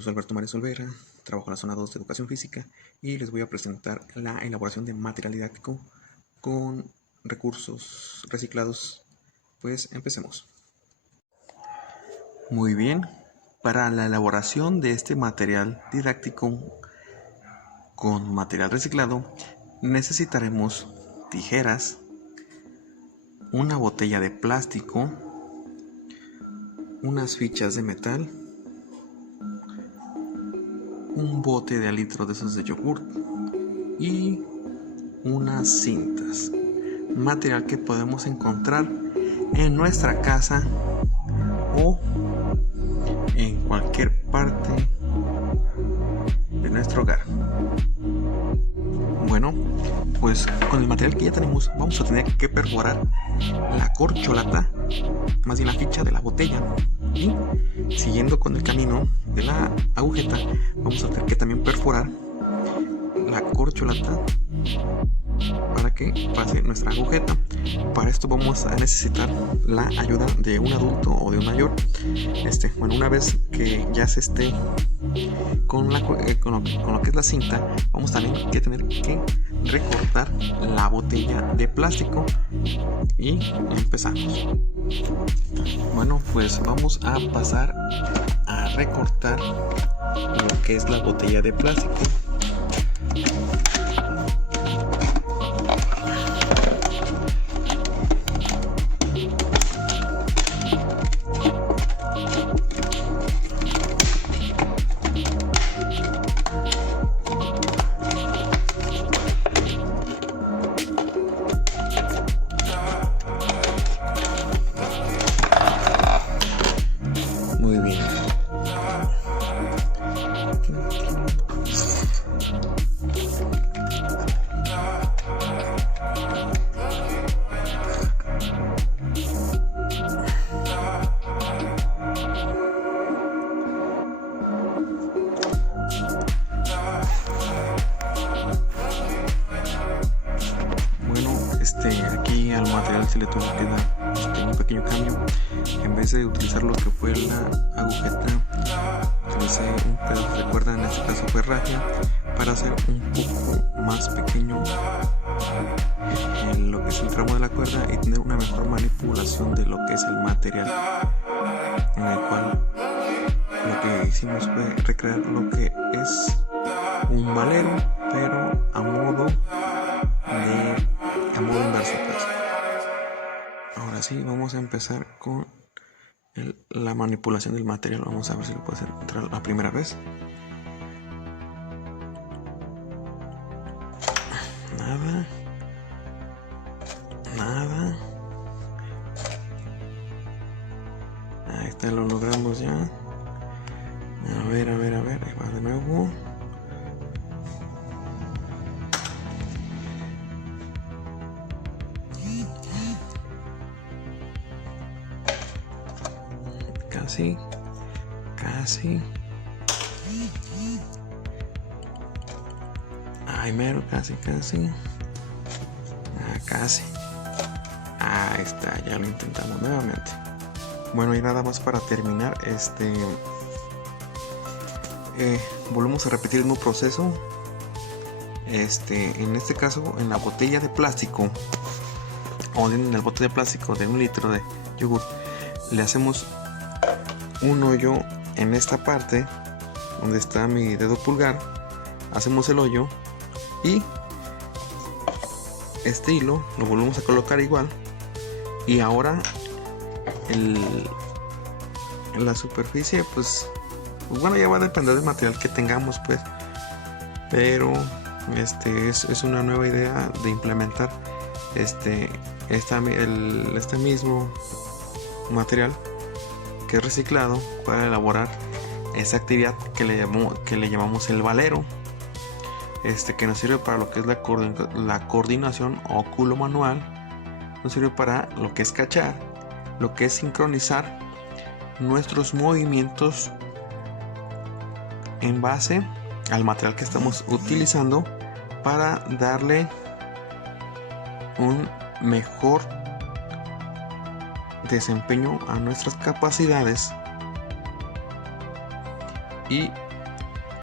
Soy Alberto Mares Olvera, trabajo en la zona 2 de Educación Física y les voy a presentar la elaboración de material didáctico con recursos reciclados. Pues empecemos. Muy bien, para la elaboración de este material didáctico con material reciclado necesitaremos tijeras, una botella de plástico, unas fichas de metal, un bote de litro de esos de yogur y unas cintas, material que podemos encontrar en nuestra casa o en cualquier parte de nuestro hogar. Bueno, pues con el material que ya tenemos vamos a tener que perforar la corcholata, más bien la ficha de la botella, y siguiendo con el camino de la agujeta vamos a tener que también perforar la corcholata para que pase nuestra agujeta. Para esto vamos a necesitar la ayuda de un adulto o de un mayor. Bueno, una vez que ya se esté con lo que es la cinta, vamos también que tener que recortar la botella de plástico y empezamos. Bueno, pues vamos a pasar a recortar lo que es la botella de plástico. Muy bien. Aquí al material se le tuvo que dar un pequeño cambio. En vez de utilizar lo que fue la agujeta, utilicé un pedazo de cuerda, en este caso fue radia, para hacer un poco más pequeño lo que es el tramo de la cuerda y tener una mejor manipulación de lo que es el material, en el cual lo que hicimos fue recrear lo que es un valero, pero a modo inverso, pues. Ahora sí, vamos a empezar con la manipulación del material. Vamos a ver si lo puedo hacer la primera vez. Nada. Ahí está, lo logramos ya. A ver, ahí va de nuevo. Casi. Ay, mero, casi. Casi. Ahí está, ya lo intentamos nuevamente. Bueno, y nada más para terminar, volvemos a repetir el mismo proceso. En este caso, en la botella de plástico o en el bote de plástico de 1 litro de yogur, le hacemos un hoyo en esta parte donde está mi dedo pulgar. Hacemos el hoyo y este hilo lo volvemos a colocar igual, y ahora en la superficie pues bueno, ya va a depender del material que tengamos, pues, pero es una nueva idea de implementar este mismo material que es reciclado para elaborar esa actividad que le llamamos el valero, que nos sirve para lo que es la coordinación óculo-manual, nos sirve para lo que es cachar, lo que es sincronizar nuestros movimientos en base al material que estamos utilizando para darle un mejor desempeño a nuestras capacidades y